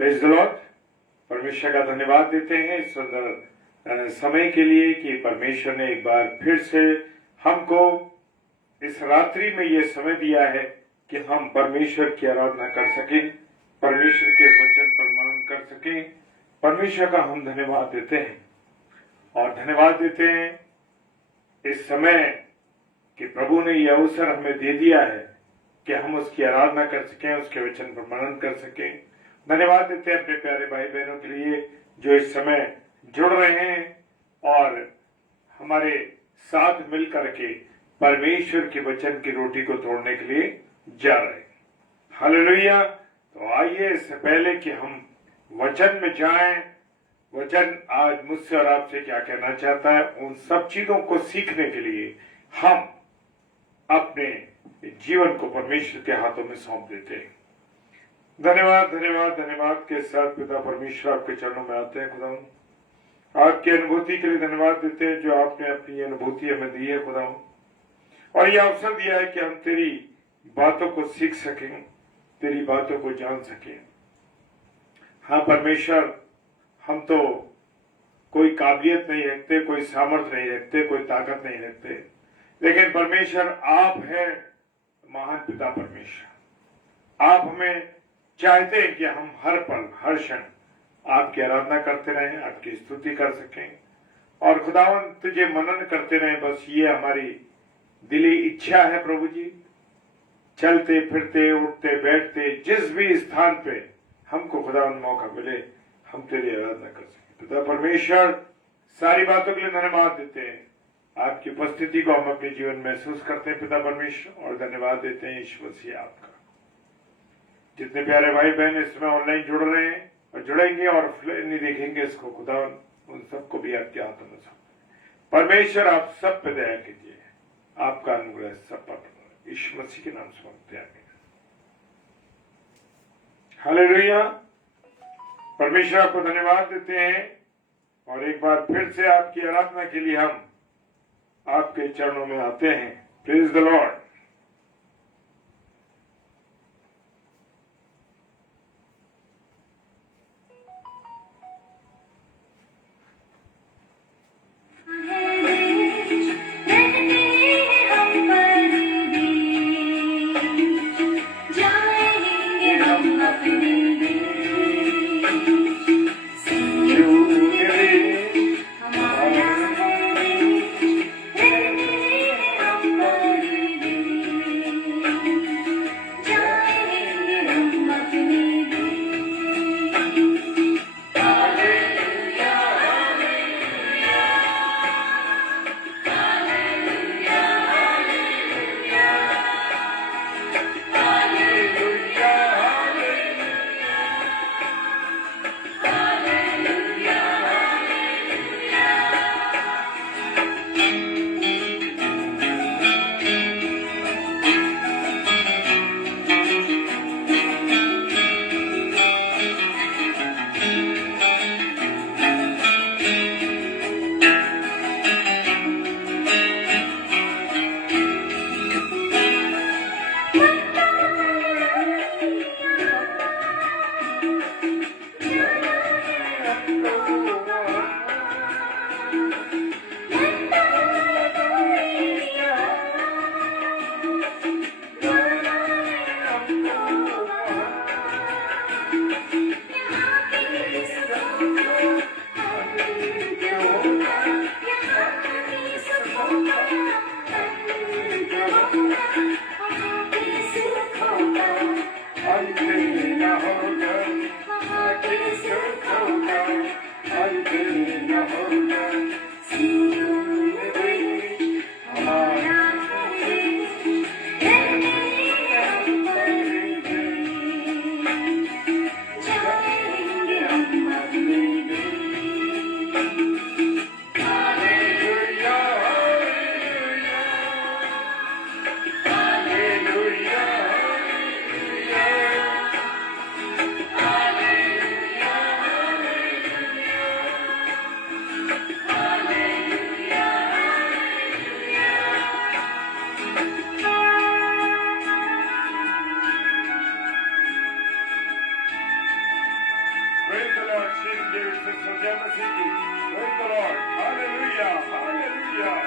Praise the Lord. परमेश्वर का धन्यवाद देते हैं इस सुंदर समय के लिए कि परमेश्वर ने एक बार फिर से हमको इस रात्रि में यह समय दिया है कि हम परमेश्वर की आराधना कर सकें, परमेश्वर के वचन पर मनन कर सकें। परमेश्वर का हम धन्यवाद देते हैं और धन्यवाद देते हैं इस समय कि प्रभु ने यह अवसर हमें दे दिया है कि हम उसकी आराधना कर सकें, उसके वचन पर मनन कर सकें। धन्यवाद देते हैं अपने प्यारे भाई बहनों के लिए जो इस समय जुड़ रहे हैं और हमारे साथ मिलकर के परमेश्वर के वचन की रोटी को तोड़ने के लिए जा रहे हैं। हालेलुया। तो आइए इससे पहले कि हम वचन में जाएं, वचन आज मुझसे और आपसे क्या कहना चाहता है, उन सब चीजों को सीखने के लिए हम अपने जीवन को परमेश्वर के हाथों में सौंप देते हैं। धन्यवाद धन्यवाद धन्यवाद के साथ पिता परमेश्वर आपके चरणों में आते हैं। खुदा आपकी अनुभूति के लिए धन्यवाद देते हैं जो आपने अपनी अनुभूति हमें दी है खुदा, और यह अवसर दिया है कि हम तेरी बातों को सीख सकें, तेरी बातों को जान सकें। हाँ परमेश्वर, हम तो कोई काबिलियत नहीं रखते, कोई सामर्थ्य नहीं रखते, कोई ताकत नहीं रखते, लेकिन परमेश्वर आप है महान पिता परमेश्वर। आप हमें चाहते हैं कि हम हर पल हर क्षण आपकी आराधना करते रहें, आपकी स्तुति कर सकें और खुदावन तुझे मनन करते रहें। बस ये हमारी दिली इच्छा है प्रभु जी। चलते फिरते उठते बैठते जिस भी स्थान पे हमको खुदावन मौका मिले, हम तेरी आराधना कर सकें। पिता परमेश्वर, सारी बातों के लिए धन्यवाद देते हैं। आपकी उपस्थिति को हम अपने जीवन में महसूस करते हैं पिता परमेश्वर, और धन्यवाद देते हैं ईश्वर मसीह आपका। जितने प्यारे भाई बहन इसमें ऑनलाइन जुड़ रहे हैं और जुड़ेंगे और नहीं देखेंगे इसको, खुदा उन सबको भी आपके हाथों में सौंपते। परमेश्वर आप सब पे दया कीजिए, आपका अनुग्रह सब पर ईश्वर मसीह के नाम से मांगते हैं। हालेलुया। परमेश्वर आपको धन्यवाद देते हैं और एक बार फिर से आपकी आराधना के लिए हम आपके चरणों में आते हैं। Praise the Lord. Sister Jemasi. Praise the Lord. Hallelujah. Hallelujah.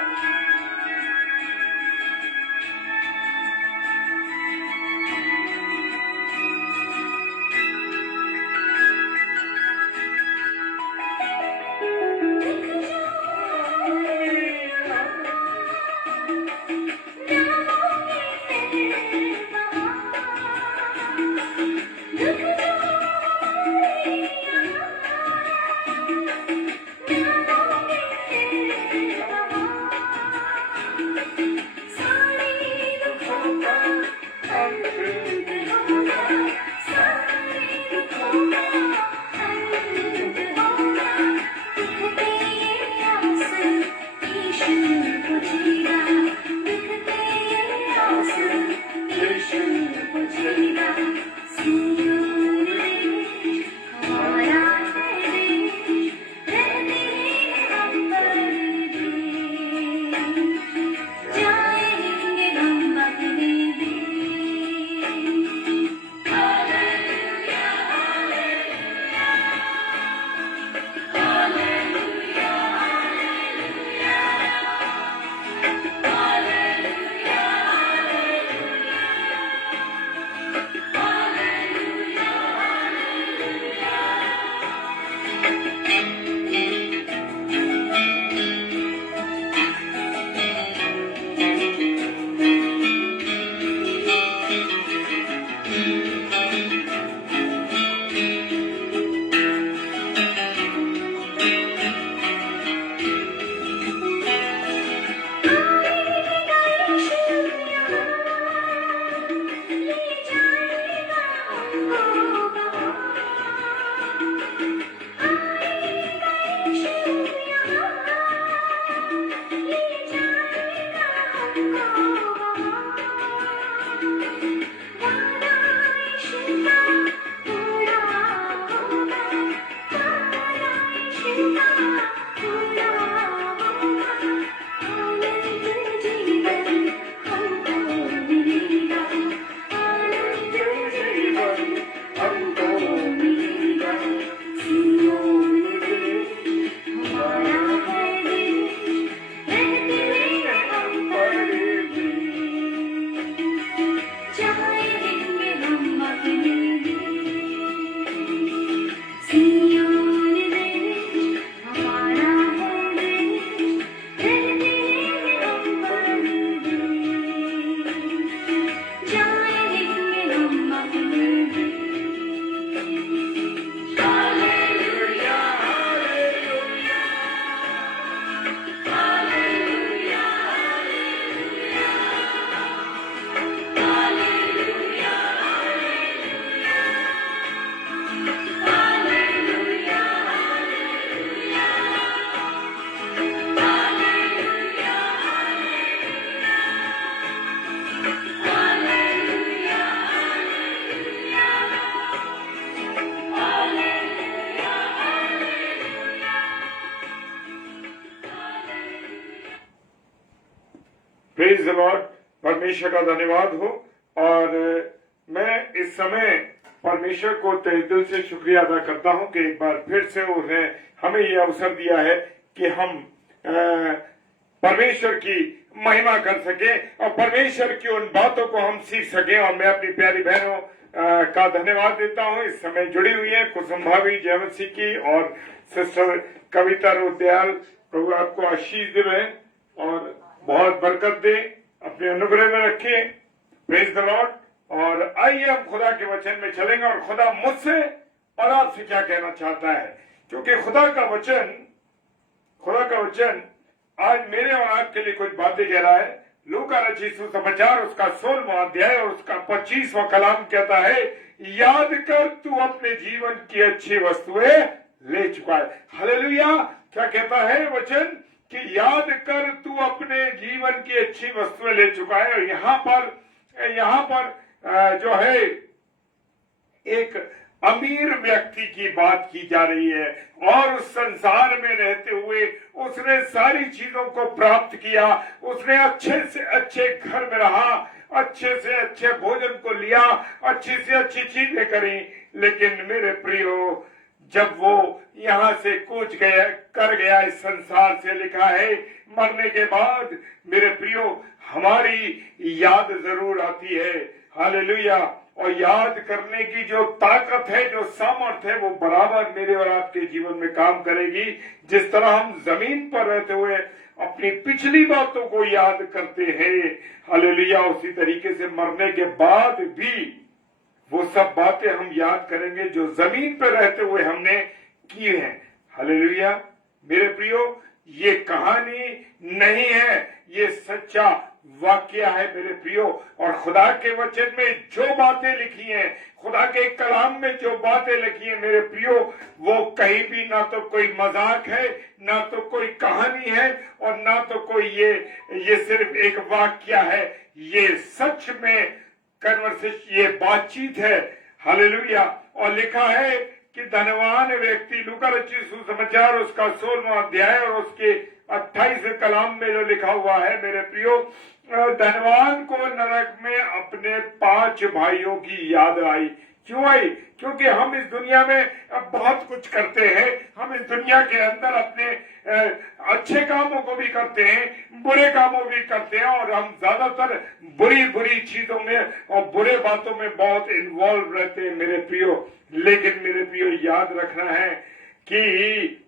Praise the Lord. परमेश्वर का धन्यवाद हो। और मैं इस समय परमेश्वर को तहे दिल से शुक्रिया अदा करता हूं कि एक बार फिर से उन्हें हमें यह अवसर दिया है कि हम परमेश्वर की महिमा कर सके और परमेश्वर की उन बातों को हम सीख सके। और मैं अपनी प्यारी बहनों का धन्यवाद देता हूं, इस समय जुड़ी हुई है कुसुम भाभी जयवंशी की और सिस्टर कविता रोदयाल। प्रभु आपको आशीष दे और बहुत बरकत दे, अपने अनुग्रह में रखे। Praise the Lord. और आइए हम खुदा के वचन में चलेंगे और खुदा मुझसे और आपसे क्या कहना चाहता है, क्योंकि खुदा का वचन आज मेरे और आपके लिए कुछ बातें कह रहा है। लूका रचित सुसमाचार उसका 16वां अध्याय और उसका 25वां कलाम कहता है, याद कर तू अपने जीवन की अच्छी वस्तुएं ले चुका है। हालेलुया। क्या कहता है वचन कि याद कर तू अपने जीवन की अच्छी वस्तुएं ले चुका है। और यहाँ पर जो है एक अमीर व्यक्ति की बात की जा रही है और उस संसार में रहते हुए उसने सारी चीजों को प्राप्त किया। उसने अच्छे से अच्छे घर में रहा, अच्छे से अच्छे भोजन को लिया, अच्छी से अच्छी चीजें करी। लेकिन मेरे प्रियो, जब वो यहाँ से कूच गया कर गया इस संसार से, लिखा है मरने के बाद मेरे प्रियो हमारी याद जरूर आती है। हालेलुया। और याद करने की जो ताकत है, जो सामर्थ है, वो बराबर मेरे और आपके जीवन में काम करेगी। जिस तरह हम जमीन पर रहते हुए अपनी पिछली बातों को याद करते हैं, हालेलुया, उसी तरीके से मरने के बाद भी वो सब बातें हम याद करेंगे जो जमीन पर रहते हुए हमने की है। हालेलुया। मेरे प्रियो, ये कहानी नहीं है, ये सच्चा वाक्य है मेरे प्रियो। और खुदा के वचन में जो बातें लिखी हैं, खुदा के कलाम में जो बातें लिखी हैं मेरे प्रियो, वो कहीं भी ना तो कोई मजाक है, ना तो कोई कहानी है, और ना तो कोई ये सिर्फ एक वाक्य है। ये सच में कन्वर्सेशन, ये बातचीत है। हालेलुया। और लिखा है कि धनवान व्यक्ति, लूका रचित सुसमाचार उसका 16वां अध्याय और उसके 28वें कलाम में जो लिखा हुआ है मेरे प्रियो, धनवान को नरक में अपने 5 भाइयों की याद आई। क्यों आई? क्योंकि हम इस दुनिया में बहुत कुछ करते हैं। हम इस दुनिया के अंदर अपने अच्छे कामों को भी करते हैं, बुरे कामों भी करते हैं, और हम ज्यादातर बुरी चीजों में और बुरे बातों में बहुत इन्वॉल्व रहते हैं मेरे प्रियो। लेकिन मेरे प्रियो, याद रखना है कि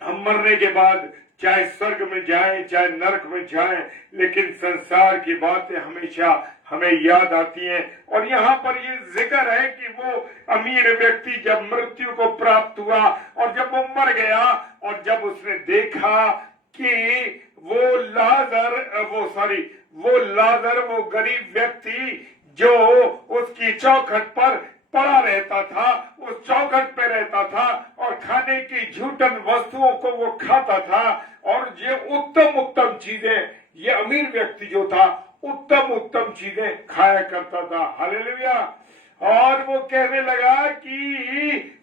हम मरने के बाद चाहे स्वर्ग में जाएं, चाहे नरक में जाएं, लेकिन संसार की बातें हमेशा हमें याद आती हैं। और यहाँ पर ये जिक्र है कि वो अमीर व्यक्ति जब मृत्यु को प्राप्त हुआ और जब वो मर गया, और जब उसने देखा कि वो गरीब व्यक्ति जो उसकी चौखट पर पड़ा रहता था, उस चौखट पे रहता था और खाने की झूठन वस्तुओं को वो खाता था, और ये उत्तम चीजें, ये अमीर व्यक्ति जो था उत्तम चीजें खाया करता था। हालेलुया। और वो कहने लगा कि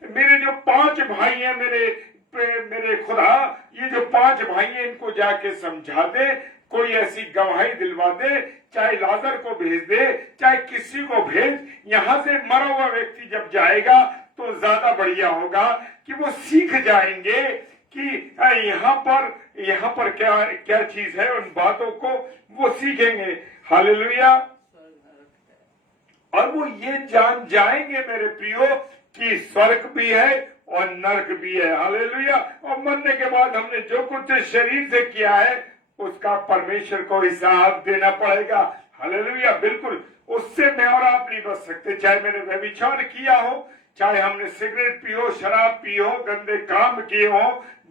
मेरे जो 5 भाई हैं, मेरे खुदा, ये जो 5 भाई हैं, इनको जाके समझा दे, कोई ऐसी गवाही दिलवा दे, चाहे लाजर को भेज दे, चाहे किसी को भेज। यहाँ से मरा हुआ व्यक्ति जब जाएगा तो ज्यादा बढ़िया होगा कि वो सीख जाएंगे कि यहाँ पर क्या चीज है, उन बातों को वो सीखेंगे। हालेलुया। और वो ये जान जाएंगे मेरे प्रियो कि स्वर्ग भी है और नरक भी है। हालेलुया। और मरने के बाद हमने जो कुछ शरीर से किया है उसका परमेश्वर को हिसाब देना पड़ेगा। हालेलुया। बिल्कुल, उससे मैं और आप नहीं बच सकते। चाहे मैंने व्यभिचार किया हो, चाहे हमने सिगरेट पी हो, शराब पी हो, गंदे काम किए हो,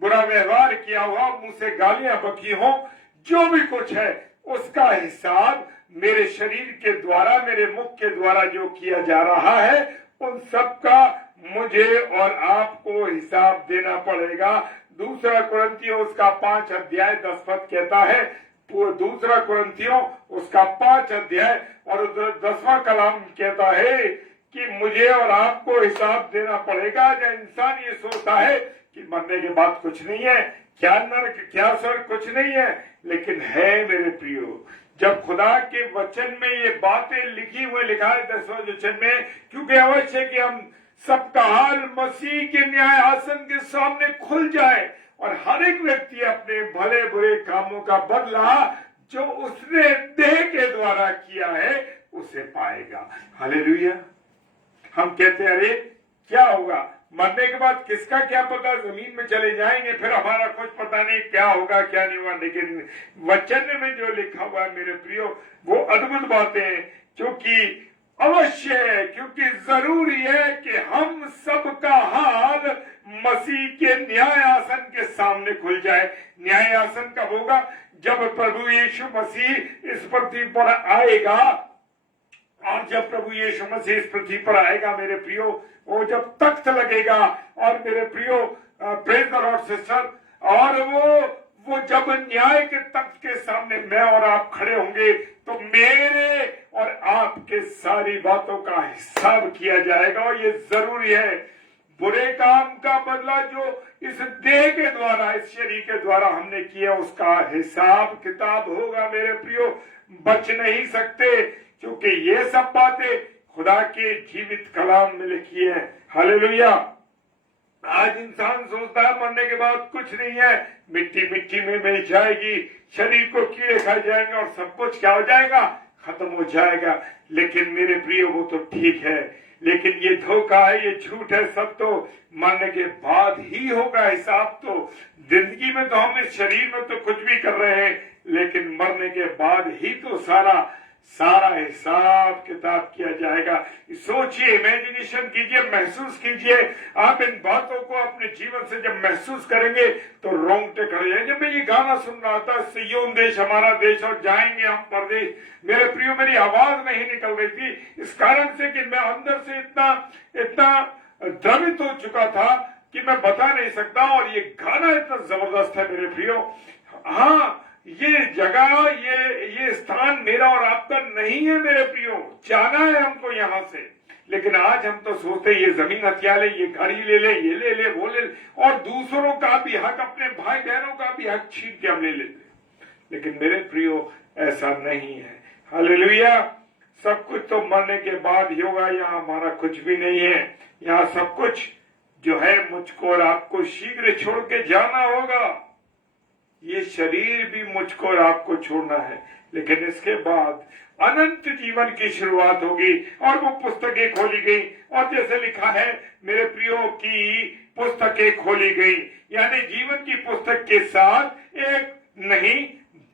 बुरा व्यवहार किया हुआ, मुंह से गालियां बकी हो, जो भी कुछ है उसका हिसाब मेरे शरीर के द्वारा, मेरे मुख के द्वारा जो किया जा रहा है, उन सब का मुझे और आपको हिसाब देना पड़ेगा। दूसरा कुरिन्थियों उसका 5 अध्याय 10 पद कहता है, दूसरा कुरिन्थियों उसका 5 अध्याय और 10वां कलाम कहता है कि मुझे और आपको हिसाब देना पड़ेगा। जब इंसान ये सोचता है कि मरने के बाद कुछ नहीं है, क्या नरक क्या स्वर्ग, कुछ नहीं है, लेकिन है मेरे प्रियो। जब खुदा के वचन में ये बातें लिखी हुई, लिखा है 10वें वचन में, क्योंकि अवश्य कि हम सबका हाल मसीह के न्याय आसन के सामने खुल जाए और हर एक व्यक्ति अपने भले बुरे कामों का बदला जो उसने देह के द्वारा किया है उसे पाएगा। हालेलुया। हम कहते हैं अरे क्या होगा मरने के बाद, किसका क्या पता, जमीन में चले जाएंगे, फिर हमारा कुछ पता नहीं क्या होगा क्या नहीं होगा। लेकिन वचन में जो लिखा हुआ है मेरे प्रियो, वो अद्भुत बातें हैं, क्योंकि अवश्य है, क्योंकि जरूरी है कि हम सबका हाल मसीह के न्याय आसन के सामने खुल जाए। न्याय आसन कब होगा? जब प्रभु यीशु मसीह इस पृथ्वी पर आएगा। और जब प्रभु यीशु मसीह इस पृथ्वी पर आएगा मेरे प्रियो, वो जब तख्त लगेगा, और मेरे प्रियो प्रेज द लॉर्ड सिस्टर, और वो जब न्याय के तख्त के सामने मैं और आप खड़े होंगे, तो मेरे और आपके सारी बातों का हिसाब किया जाएगा। और ये जरूरी है, बुरे काम का बदला जो इस देह के द्वारा, इस शरीर के द्वारा हमने किया, उसका हिसाब किताब होगा मेरे प्रियो। बच नहीं सकते, क्योंकि ये सब बातें खुदा के जीवित कलाम में लिखी है। हालेलुया। आज इंसान सोचता है मरने के बाद कुछ नहीं है, मिट्टी मिट्टी में मिल जाएगी, शरीर को कीड़े खा जाएंगे और सब कुछ क्या हो जाएगा, खत्म हो जाएगा। लेकिन मेरे प्रिय वो तो ठीक है, लेकिन ये धोखा है, ये झूठ है, सब तो मरने के बाद ही होगा हिसाब। तो जिंदगी में तो हम इस शरीर में तो कुछ भी कर रहे हैं, लेकिन मरने के बाद ही तो सारा हिसाब किताब किया जाएगा। सोचिए, इमेजिनेशन कीजिए, महसूस कीजिए। आप इन बातों को अपने जीवन से जब महसूस करेंगे तो रोंगटे खड़े जाएंगे। जब मैं ये गाना सुन रहा था, सियोन देश हमारा देश और जाएंगे हम परदेश, मेरे प्रियो मेरी आवाज नहीं निकल रही थी, इस कारण से कि मैं अंदर से इतना द्रवित हो चुका था कि मैं बता नहीं सकता। और ये गाना इतना जबरदस्त है मेरे प्रियो। हाँ, ये जगह, ये स्थान मेरा और आपका नहीं है मेरे प्रियो, जाना है हमको यहाँ से। लेकिन आज हम तो सोचते ये जमीन हथिया ले, ये गाड़ी ले ले, ये ले ले, वो ले ले, और दूसरों का भी हक, अपने भाई बहनों का भी हक छीन के हम ले लेते। लेकिन मेरे प्रियो ऐसा नहीं है। हालेलुया। सब कुछ तो मरने के बाद ही होगा, यहाँ हमारा कुछ भी नहीं है। यहाँ सब कुछ जो है मुझको और आपको शीघ्र छोड़ के जाना होगा। ये शरीर भी मुझको और आपको छोड़ना है, लेकिन इसके बाद अनंत जीवन की शुरुआत होगी। और वो पुस्तकें खोली गई, और जैसे लिखा है मेरे प्रियो की पुस्तकें खोली गई, यानी जीवन की पुस्तक के साथ एक नहीं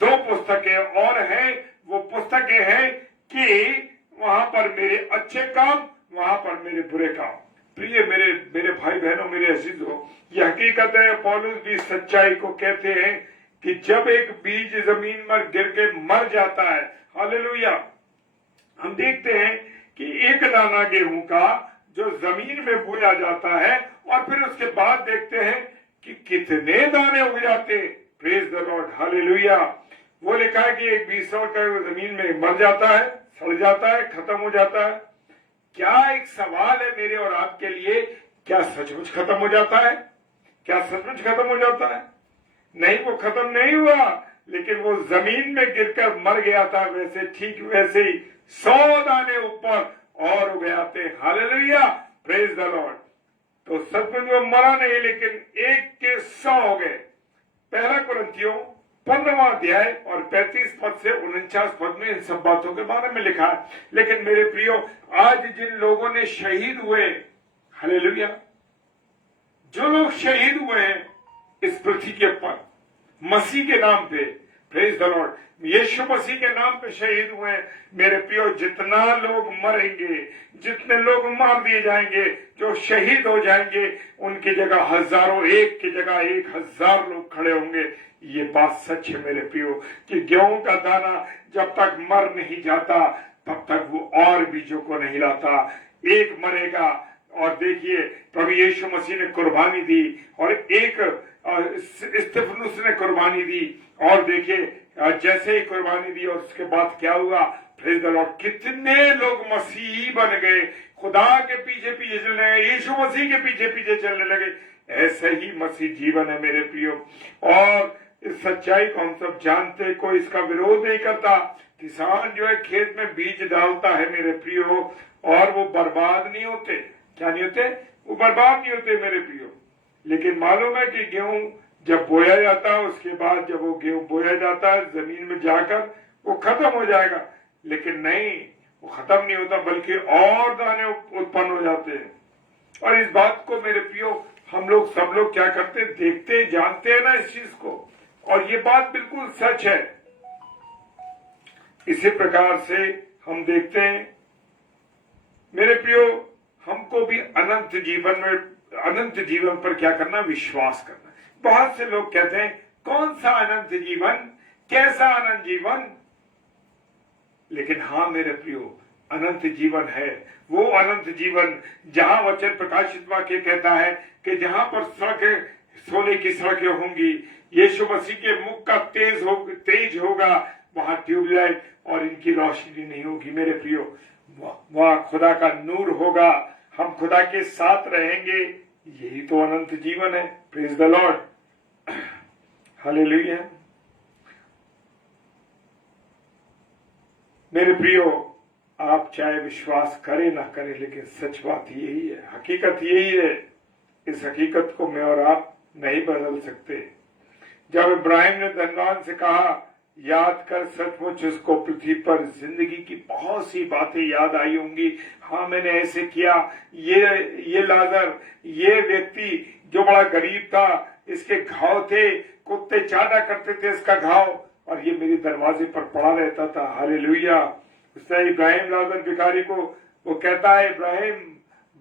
दो पुस्तकें और है। वो पुस्तकें हैं कि वहां पर मेरे अच्छे काम, वहां पर मेरे बुरे काम। प्रिय मेरे भाई बहनों, मेरे अजीजों, यह हकीकत है। पौलुस भी सच्चाई को कहते हैं कि जब एक बीज जमीन पर गिर के मर जाता है, हालेलुया, हम देखते हैं कि एक दाना गेहूं का जो जमीन में बोया जाता है, और फिर उसके बाद देखते हैं कि कितने दाने उग जाते। Praise the Lord, hallelujah. वो लिखा है कि एक बीज का जमीन में मर जाता है, सड़ जाता है, खत्म हो जाता है। क्या एक सवाल है मेरे और आपके लिए, क्या सचमुच खत्म हो जाता है? क्या सचमुच खत्म हो जाता है? नहीं, वो खत्म नहीं हुआ, लेकिन वो जमीन में गिरकर मर गया था, वैसे ठीक वैसे ही 100 दाने ऊपर और उग जाते। Hallelujah, praise the Lord. तो सब कुछ वो मरा नहीं, लेकिन एक के 100 हो गए। पहला कुरिन्थियों 15वां अध्याय और 35 पद से 49 पद में इन सब बातों के बारे में लिखा है। लेकिन मेरे प्रियो, आज जिन लोगों ने शहीद हुए, हालेलुया, जो लोग शहीद हुए हैं इस पृथ्वी के ऊपर मसीह के नाम पे, प्रेज द लॉर्ड, यीशु मसीह के नाम पे शहीद हुए हैं, मेरे प्रियो, जितना लोग मरेंगे, जितने लोग मार दिए जाएंगे, जो शहीद हो जाएंगे, उनकी जगह हजारों, एक की जगह 1000 लोग खड़े होंगे। ये बात सच है मेरे प्रियो कि गेहूं का दाना जब तक मर नहीं जाता तब तक वो और बीजों को नहीं लाता। एक मरेगा, और देखिए प्रभु यीशु मसीह ने कुर्बानी दी, और एक स्तिफनुस ने कुर्बानी दी, और देखिए जैसे ही कुर्बानी दी और उसके बाद क्या हुआ, प्रेज द लॉर्ड, कितने लोग मसीही बन गए, खुदा के पीछे पीछे चलने लगे, यीशु मसीह के पीछे पीछे चलने लगे। ऐसे ही मसीह जीवन है मेरे प्रियो। और इस सच्चाई को हम सब जानते, कोई इसका विरोध नहीं करता। किसान जो है खेत में बीज डालता है मेरे प्रियो, और वो बर्बाद नहीं होते। क्या नहीं होते? वो बर्बाद नहीं होते मेरे प्रियो। लेकिन मालूम है कि गेहूं जब बोया जाता है, उसके बाद जब वो गेहूं बोया जाता है जमीन में जाकर, वो खत्म हो जाएगा। लेकिन नहीं, वो खत्म नहीं होता, बल्कि और दाने उत्पन्न हो जाते हैं। और इस बात को मेरे प्रियो हम लोग सब लोग क्या करते, देखते जानते हैं ना इस चीज को, और ये बात बिल्कुल सच है। इसी प्रकार से हम देखते हैं मेरे प्रियो, हमको भी अनंत जीवन पर क्या करना, विश्वास करना। बहुत से लोग कहते हैं कौन सा अनंत जीवन, कैसा अनंत जीवन? लेकिन हाँ मेरे प्रियो, अनंत जीवन है। वो अनंत जीवन जहां वचन प्रकाशित वाक्य कहता है कि जहां पर सड़कें, सोने की सड़कें होंगी, यीशु मसीह के मुख का तेज होगा, वहां ट्यूबलाइट और इनकी रोशनी नहीं होगी मेरे प्रियो। वहां खुदा का नूर होगा, हम खुदा के साथ रहेंगे। यही तो अनंत जीवन है। Praise the Lord, hallelujah. मेरे प्रियो, आप चाहे विश्वास करें ना करें, लेकिन सच बात यही है, हकीकत यही है इस हकीकत को मैं और आप नहीं बदल सकते। जब इब्राहिम ने धनवान से कहा, याद कर सचमुच उसको पृथ्वी पर जिंदगी की बहुत सी बातें याद आई होंगी। हाँ, मैंने ऐसे किया, ये लाजर, ये व्यक्ति जो बड़ा गरीब था, इसके घाव थे, कुत्ते चाटा करते थे इसका घाव, और ये मेरे दरवाजे पर पड़ा रहता था। हालेलुया। उसने इब्राहिम लाजर भिखारी को वो कहता है, इब्राहिम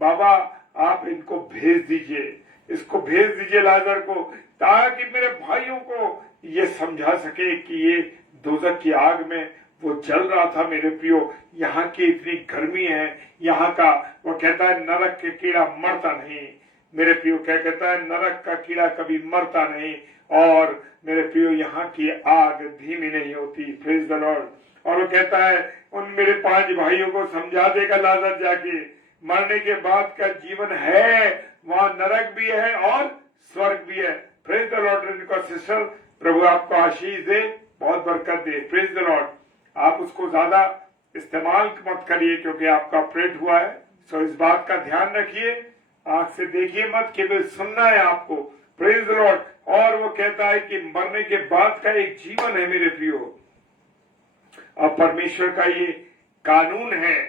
बाबा आप इनको भेज दीजिए, इसको भेज दीजिए लाजर को, ताकि मेरे भाइयों को ये समझा सके कि ये दोजख की आग में वो जल रहा था। मेरे प्रियो, यहाँ की इतनी गर्मी है, यहाँ का, वो कहता है नरक के कीड़ा मरता नहीं। मेरे प्रियो क्या कहता है, नरक का कीड़ा कभी मरता नहीं, और मेरे प्रियो यहाँ की आग धीमी नहीं होती। Praise the Lord. और वो कहता है उन मेरे 5 भाइयों को समझा देगा लाजर जाके, मरने के बाद का जीवन है, वहां नरक भी है और स्वर्ग भी है। Praise the Lord. सिस्टर, प्रभु आपको आशीष दे, बहुत बरकत दे। Praise the Lord. आप उसको ज्यादा इस्तेमाल मत करिए क्योंकि आपका ऑपरेट हुआ है, सो इस बात का ध्यान रखिए। आंख से देखिए मत, केवल सुनना है आपको। Praise the Lord. और वो कहता है कि मरने के बाद का एक जीवन है मेरे प्रियो, और परमेश्वर का ये कानून है।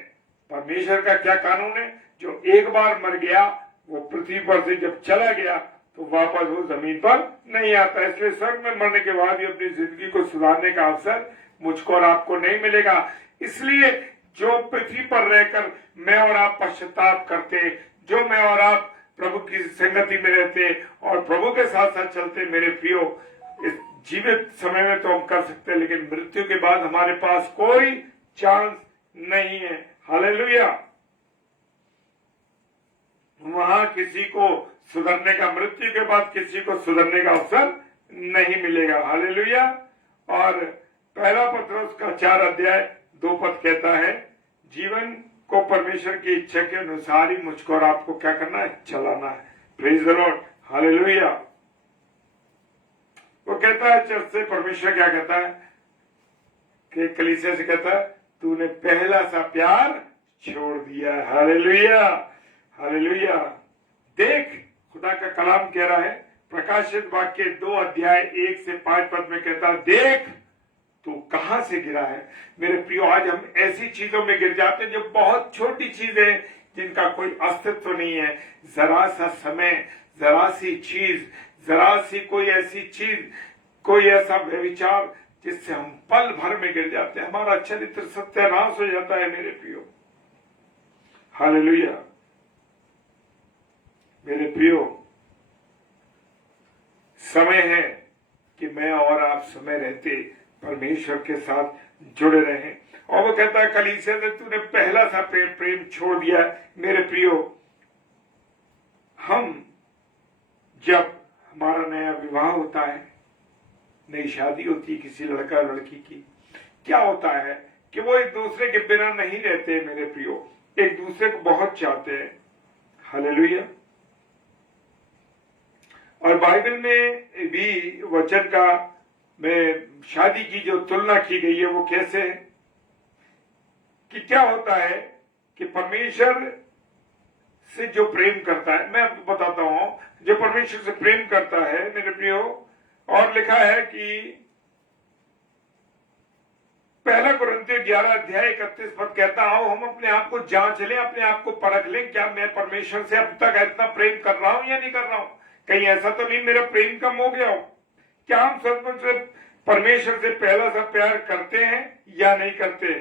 परमेश्वर का क्या कानून है? जो एक बार मर गया वो पृथ्वी पर से जब चला गया तो वापस वो जमीन पर नहीं आता। इसलिए स्वर्ग में मरने के बाद भी अपनी जिंदगी को सुधारने का अवसर मुझको और आपको नहीं मिलेगा। इसलिए जो पृथ्वी पर रहकर मैं और आप पश्चाताप करते, जो मैं और आप प्रभु की संगति में रहते और प्रभु के साथ साथ चलते, मेरे प्रियो, इस जीवित समय में तो हम कर सकते हैं, लेकिन मृत्यु के बाद हमारे पास कोई चांस नहीं है। हालेलुया। वहां किसी को सुधरने का, मृत्यु के बाद किसी को सुधरने का अवसर नहीं मिलेगा। हालेलुया। और पहला पत्रोस का 4 अध्याय 2 पद कहता है, जीवन को परमेश्वर की इच्छा के अनुसार ही मुझको और आपको क्या करना है? चलाना है। Praise the Lord. हालेलुया। वो कहता है चर्च से, परमेश्वर क्या कहता है कि कलीसिया से कहता है, तूने पहला सा प्यार छोड़ दिया। हालेलुया। हालेलुया। देख, खुदा का कलाम कह रहा है, प्रकाशित वाक्य 2 अध्याय 1 से 5 पद में कहता है, देख तू कहां से गिरा है। मेरे प्रियो, आज हम ऐसी चीजों में गिर जाते हैं जो बहुत छोटी चीजें, जिनका कोई अस्तित्व नहीं है। जरा सा समय, जरा सी चीज, जरा सी कोई ऐसी चीज, कोई ऐसा व्यभिचार जिससे हम पल भर में गिर जाते हैं, हमारा चरित्र सत्यानाश हो जाता है। मेरे प्रियो, हालेलुया। मेरे प्रियो, समय है कि मैं और आप समय रहते परमेश्वर के साथ जुड़े रहें। और वो कहता है कलीसिया से, तूने पहला सा प्रेम छोड़ दिया। मेरे प्रियो, हम जब हमारा नया विवाह होता है, नई शादी होती है किसी लड़का लड़की की, क्या होता है कि वो एक दूसरे के बिना नहीं रहते। मेरे प्रियो, एक दूसरे को बहुत चाहते हैं। हालेलुया। और बाइबल में भी वचन का में शादी की जो तुलना की गई है वो कैसे है कि क्या होता है कि परमेश्वर से जो प्रेम करता है, मैं आपको बताता हूं, जो परमेश्वर से प्रेम करता है मेरे प्रियो, और लिखा है कि पहला कुरिन्थियों 11 अध्याय 31 पद कहता, आओ हम अपने आप को जांच लें, अपने आप को परख लें, क्या मैं परमेश्वर से अब तक इतना प्रेम कर रहा हूं या नहीं कर रहा हूं। कहीं ऐसा तो नहीं मेरा प्रेम कम हो गया हो। क्या हम सचमुच से परमेश्वर से पहला सा प्यार करते हैं या नहीं करते।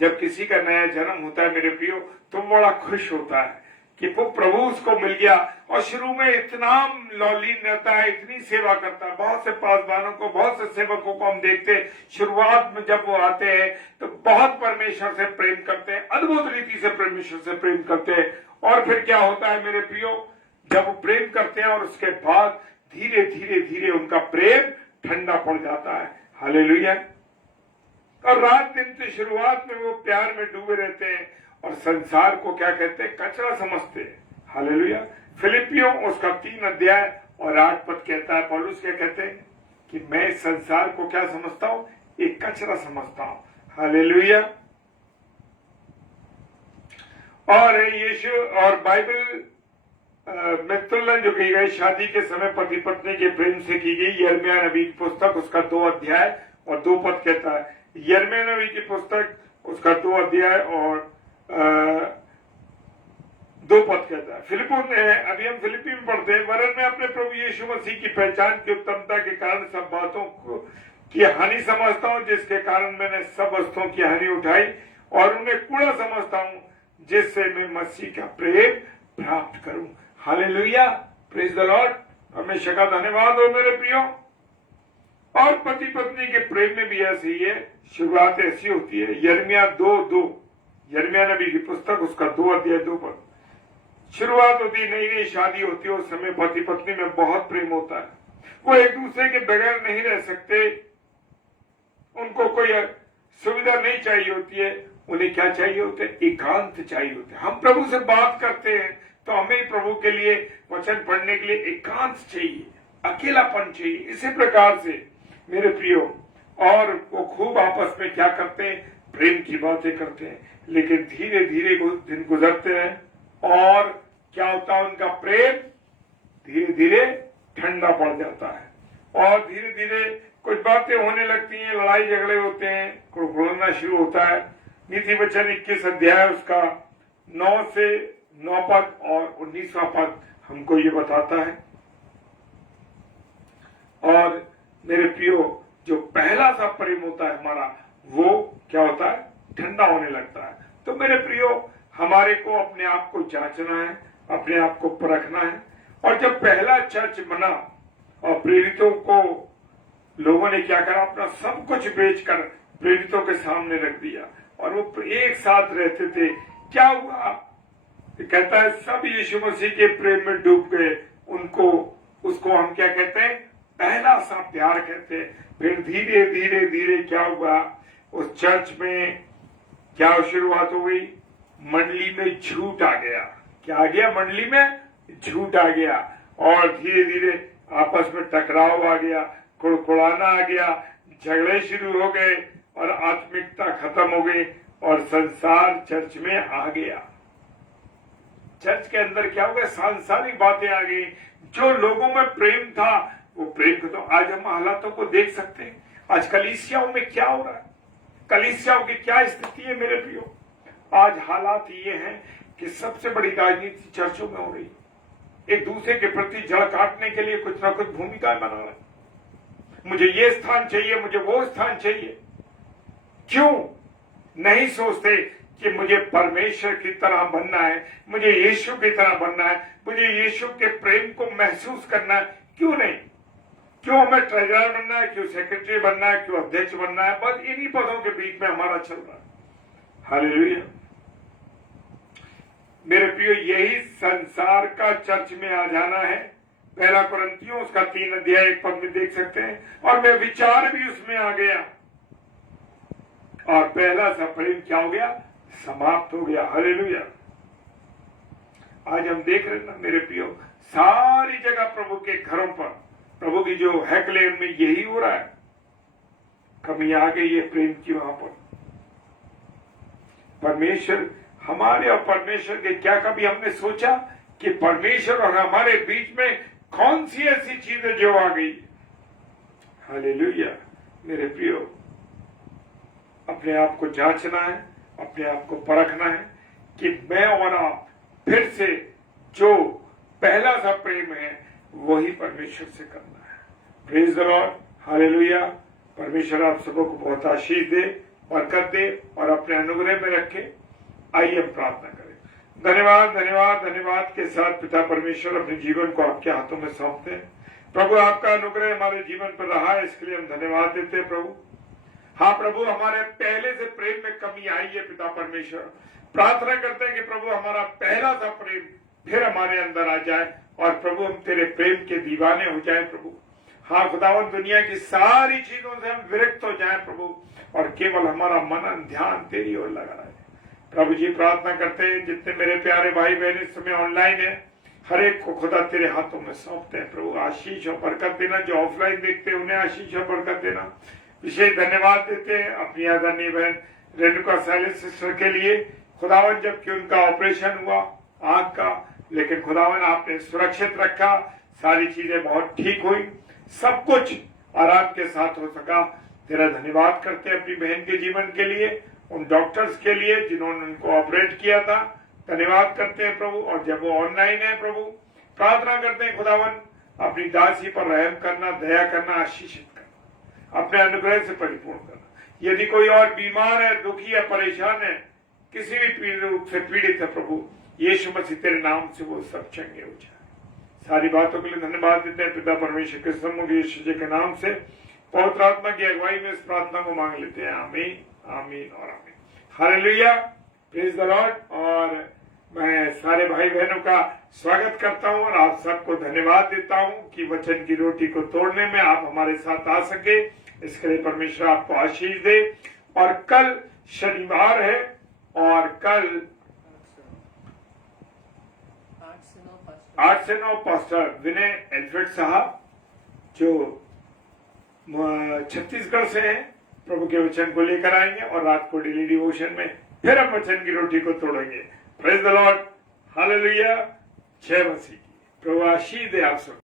जब किसी का नया जन्म होता है मेरे प्रियो, तो बड़ा खुश होता है कि वो प्रभु उसको मिल गया, और शुरू में इतना लौलीन रहता है, इतनी सेवा करता है। बहुत से पासवानों को, बहुत से सेवकों को हम देखते हैं, शुरुआत में जब वो आते हैं तो बहुत परमेश्वर से प्रेम करते हैं, अद्भुत रीति से परमेश्वर से प्रेम करते हैं। और फिर क्या होता है मेरे प्रियो, जब वो प्रेम करते हैं और उसके बाद धीरे धीरे धीरे उनका प्रेम ठंडा पड़ जाता है। हालेलुया। और रात दिन से शुरुआत में वो प्यार में डूबे रहते हैं और संसार को क्या कहते हैं, कचरा समझते हैं। हालेलुया। फिलिपियों उसका 3 अध्याय और 8 पद कहता है, पौलुस क्या कहते हैं कि मैं संसार को क्या समझता हूं, एक कचरा समझता हूं। हालेलुया। और यीशु और बाइबल में तुलना जो की गई शादी के समय पति पत्नी के प्रेम से की गई। यिर्मयाह नबी की पुस्तक उसका 2 अध्याय और 2 पद कहता है। यिर्मयाह नबी की पुस्तक उसका 2 अध्याय और 2 पद कहता है। अभी हम फिलिपी में पढ़ते हैं, वरन मैं अपने प्रभु यीशु मसीह की पहचान की उत्तमता के कारण सब बातों को की हानि समझता हूँ, जिसके कारण मैंने सब वस्तुओं की हानि उठाई और उन्हें कूड़ा समझता हूँ, जिससे मैं मसीह का प्रेम प्राप्त करूं। Hallelujah, praise the Lord. हमेशा का धन्यवाद हो मेरे प्रियो। और पति पत्नी के प्रेम में भी ऐसी ही है, शुरुआत ऐसी होती है। यिर्मयाह 2:2, यिर्मयाह नबी की पुस्तक उसका 2 अध्याय 2 पद। शुरुआत होती, नई नई शादी होती है, उस समय पति पत्नी में बहुत प्रेम होता है। वो एक दूसरे के बगैर नहीं रह सकते, उनको कोई सुविधा नहीं चाहिए होती है। उन्हें क्या चाहिए होते है? एकांत चाहिए होते है। हम प्रभु से बात करते हैं तो हमें प्रभु के लिए वचन पढ़ने के लिए एकांत चाहिए, अकेलापन चाहिए। इसी प्रकार से मेरे प्रियो, और वो खूब आपस में क्या करते हैं? प्रेम की बातें करते हैं। लेकिन धीरे धीरे दिन गुजरते हैं और क्या होता है? उनका प्रेम धीरे धीरे ठंडा पड़ जाता है और धीरे धीरे कुछ बातें होने लगती हैं, लड़ाई झगड़े होते हैं, कुड़कुड़ाना शुरू होता है। नीति वचन 21 अध्याय उसका 9 से 9 पद और 19वां पद हमको ये बताता है। और मेरे प्रियो, जो पहला सा प्रेम होता है हमारा, वो क्या होता है? ठंडा होने लगता है। तो मेरे प्रियो, हमारे को अपने आप को जांचना है, अपने आप को परखना है। और जब पहला चर्च बना और प्रेरितों को लोगों ने क्या करा? अपना सब कुछ बेचकर प्रेरितों के सामने रख दिया और वो एक साथ रहते थे। क्या हुआ? कहता है सब यीशु मसीह के प्रेम में डूब गए। उसको हम क्या कहते हैं? पहला सा प्यार कहते हैं। फिर धीरे धीरे धीरे क्या हुआ? उस चर्च में क्या शुरुआत हो गई? मंडली में झूठ आ गया। क्या आ गया? मंडली में झूठ आ गया और धीरे धीरे आपस में टकराव आ गया, कुड़कुड़ाना आ गया, झगड़े शुरू हो गए और आत्मिकता खत्म हो गई और संसार चर्च में आ गया। चर्च के अंदर क्या हो गया? सांसारिक बातें आ गई। जो लोगों में प्रेम था, वो प्रेम को तो आज हम हालातों को देख सकते हैं। आज कलीसियाओं में क्या हो रहा है? कलीसियाओं की क्या स्थिति है मेरे प्रियो? आज हालात ये हैं कि सबसे बड़ी राजनीति चर्चों में हो रही है। एक दूसरे के प्रति जड़ काटने के लिए कुछ ना कुछ भूमिकाएं बना रहे हैं। मुझे ये स्थान चाहिए, मुझे वो स्थान चाहिए। क्यों नहीं सोचते कि मुझे परमेश्वर की तरह बनना है, मुझे यीशु की तरह बनना है, मुझे यीशु के प्रेम को महसूस करना है? क्यों नहीं? क्यों हमें ट्रेजरर बनना है, क्यों सेक्रेटरी बनना है, क्यों अध्यक्ष बनना है? बस इन्हीं पदों के बीच में हमारा चल रहा है। हालेलुया मेरे प्रियो, यही संसार का चर्च में आ जाना है। पहला कुरिन्थियों उसका 3 अध्याय 1 पद में देख सकते हैं। और मैं विचार भी उसमें आ गया और पहला सा प्रेम क्या हो गया? समाप्त हो गया। हालेलुया। आज हम देख रहे हैं ना मेरे प्रियो, सारी जगह प्रभु के घरों पर, प्रभु की जो हैकले, उनमें यही हो रहा है। कमी आ गई है प्रेम की। वहां पर परमेश्वर हमारे और परमेश्वर के, क्या कभी हमने सोचा कि परमेश्वर और हमारे बीच में कौन सी ऐसी चीज है जो आ गई? हालेलुया मेरे प्रियो, अपने आप को जांचना है, अपने आप को परखना है कि मैं और आप फिर से जो पहला सा प्रेम है वही परमेश्वर से करना है। Praise the Lord. हालेलुया। परमेश्वर आप सबों को बहुत आशीष दे, बरकत दे और अपने अनुग्रह में रखे। आइए हम प्रार्थना करें। धन्यवाद धन्यवाद धन्यवाद के साथ पिता परमेश्वर, अपने जीवन को आपके हाथों में सौंपते हैं। प्रभु, आपका अनुग्रह हमारे जीवन पर रहा है, इसके लिए हम धन्यवाद देते हैं प्रभु। हाँ प्रभु, हमारे पहले से प्रेम में कमी आई है पिता परमेश्वर। प्रार्थना करते हैं कि प्रभु हमारा पहला सा प्रेम फिर हमारे अंदर आ जाए और प्रभु हम तेरे प्रेम के दीवाने हो जाए प्रभु। हाँ खुदावन, दुनिया की सारी चीजों से हम विरक्त हो जाए प्रभु और केवल हमारा मन ध्यान तेरी ओर लगा रहे। प्रभु जी, प्रार्थना करते हैं जितने मेरे प्यारे भाई बहन इस समय ऑनलाइन है, हर एक को खुदा तेरे हाथों में सौंपते हैं प्रभु। आशीष और बरकत देना। जो ऑफलाइन देखते हैं उन्हें आशीष और बरकत देना। विशेष धन्यवाद देते हैं अपनी आदरणीय बहन रेणुका सैलिस सिस्टर के लिए खुदावन, जबकि उनका ऑपरेशन हुआ आंख का, लेकिन खुदावन आपने सुरक्षित रखा, सारी चीजें बहुत ठीक हुई, सब कुछ आराम के साथ हो सका। तेरा धन्यवाद करते हैं अपनी बहन के जीवन के लिए, उन डॉक्टर्स के लिए जिन्होंने उनको ऑपरेट किया था, धन्यवाद करते हैं प्रभु। और जब वो ऑनलाइन है प्रभु, प्रार्थना करते हैं खुदावन अपनी दासी पर रहम करना, दया करना, आशीषित करना, अपने अनुग्रह से परिपूर्ण करना। यदि कोई और बीमार है, दुखी है, परेशान है, किसी भी रूप से पीड़ित है प्रभु, यीशु मसीह तेरे नाम से वो सब चंगे हो जाए। सारी बातों के लिए धन्यवाद देते हैं पिता परमेश्वर के सम्मुख यीशु जी के नाम से, पवित्र आत्मा की अगुवाई में इस प्रार्थना को मांग लेते हैं। आमीन, आमीन और आमीन। Hallelujah, praise the Lord. और मैं सारे भाई बहनों का स्वागत करता हूं और आप सबको धन्यवाद देता हूं कि वचन की रोटी को तोड़ने में आप हमारे साथ आ सके। इसके लिए परमेश्वर आपको आशीष दे। और कल शनिवार है और कल 8 से 9 पास्टर विनय एल्फ्रेड साहब जो छत्तीसगढ़ से हैं, प्रभु के वचन को लेकर आएंगे और रात को डेली डिवोशन में फिर हम वचन की रोटी को तोड़ेंगे। प्रेज द लॉर्ड, हालेलुया, जय मसीह। प्रभु आशीष दे आप सब।